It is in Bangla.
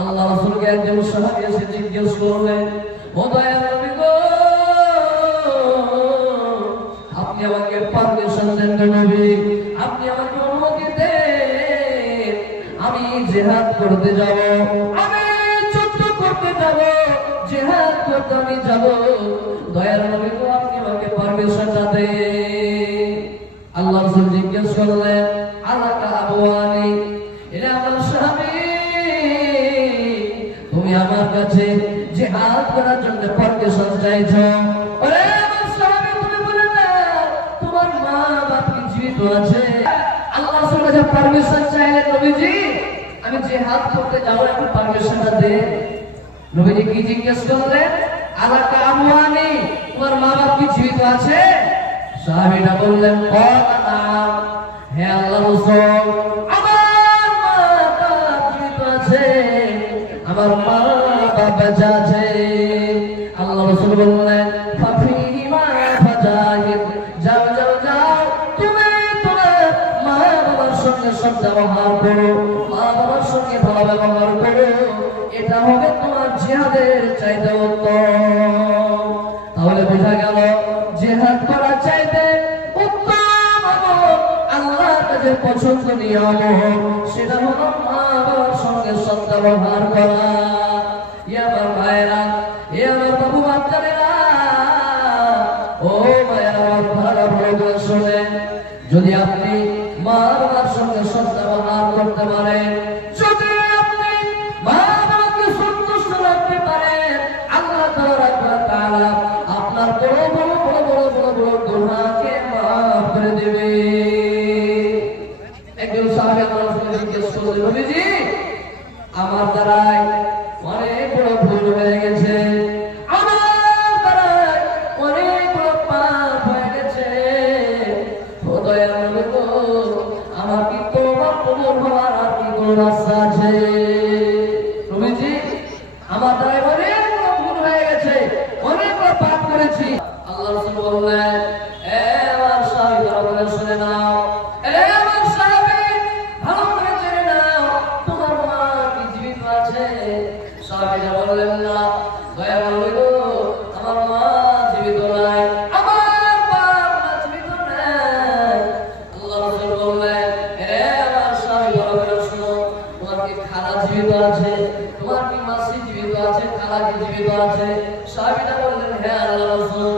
আল্লাহ রাসূলকে একজন সাহাবী এসে জিজ্ঞেস করলেন, ও দয়ার নবী গো, আপনি আমাকে পারমিশন দেন নবী, আপনি আমাকে অনুমতি দেন, আমি জিহাদ করতে যাব, আমি যুদ্ধ করতে যাব, জিহাদ করতে আমি যাব, দয়ার নবী গো আপনি আমাকে পারমিশনটা দেন। আল্লাহ রাসূল জিজ্ঞেস করলেন, আলাকা আবওয়ানি, এরা আমার সাহাবী, তুমি আমার কাছে জিহাদ করার জন্য পারমিশন চাইছো? ওরে আমার সাহাবী, তুমি বলে দাও তোমার মা বাপ কি জীবিত আছে? আল্লাহ রাসূলের কাছে পারমিশন চাইলেন, নবীজি আমি জিহাদ করতে যাব, একটু পারমিশনটা দেন। নবীজি কি জিজ্ঞেস করলেন? আলাকা আবওয়ানি, তোমার মা বাপ কি জীবিত আছে? সাহাবীরা বললেন, হে আল্লাহর রাসূল, আমার মা বাপ জীবিত আছে, আমার মা বাপ বেঁচে আছে। আল্লাহর রাসূল বললেন, ফাফিমা ফাজাহিদ, যাও যাও যাও, তুমি তোমার মা বাবার সঙ্গে সৎ ব্যবহার করো, মা বাবার সঙ্গে ভালো ব্যবহার করো, এটা হবে তোমার জিহাদের চাইতে উত্তম। তাহলে বোঝা গেল জিহাদ করার চাইতে উত্তম আমল, আল্লাহর কাছে পছন্দনীয় আমল, সেটা হলো মা বাবার সঙ্গে সৎ ব্যবহার করা। আমার ভাইরা, আমার বাবু বাচ্চারা, ও ভাইরা, আমার ভাড়া ভালো করে শোনেন, যদি আপনি মা বাবার সঙ্গে সৎ ব্যবহার করতে পারেন, যদি আপনি মা বাবাকে সন্তুষ্ট রাখতে পারেন, আল্লাহ তাআলা আপনার বড় বড় বড় বড় বড় বড় গুনাহকে মাফ করে দেবে। একজন সাহাবী আল্লাহর রাসূলকে জিজ্ঞেস করলেন, নবীজি আমার দ্বারাই অনেক বড় ভুল হয়ে গেছে, আমার দ্বারাই অনেক বড় পাপ হয়ে গেছে, ও দয়ার নবী গো, আমার কি তওবা কবুল হওয়ার আর কি কোনো রাস্তা আছে? নবীজি আমার দ্বারাই অনেক বড় ভুল হয়ে গেছে, অনেক বড় পাপ করেছি। আল্লাহর রাসূল বললেন, এ আমার সাহাবী, ভালো করে শুনে নাও, এ আমার সাহাবী, ভালো করে জেনে নাও, তোমার মা কি জীবিত আছে? সাহাবীরা বললেন, না দয়ার নবী গো, আমার মা জীবিত নাই, আমার বাপ মা জীবিত নাই। আল্লাহর রাসূল বললেন, এ আমার সাহাবী, ভালো করে শুনো, তোমার কি খালা জীবিত আছে? তোমার কি মাসি জীবিত আছে? খালা কি জীবিত আছে? সাহাবীরা বললেন, হ্যাঁ আল্লাহর রাসূল,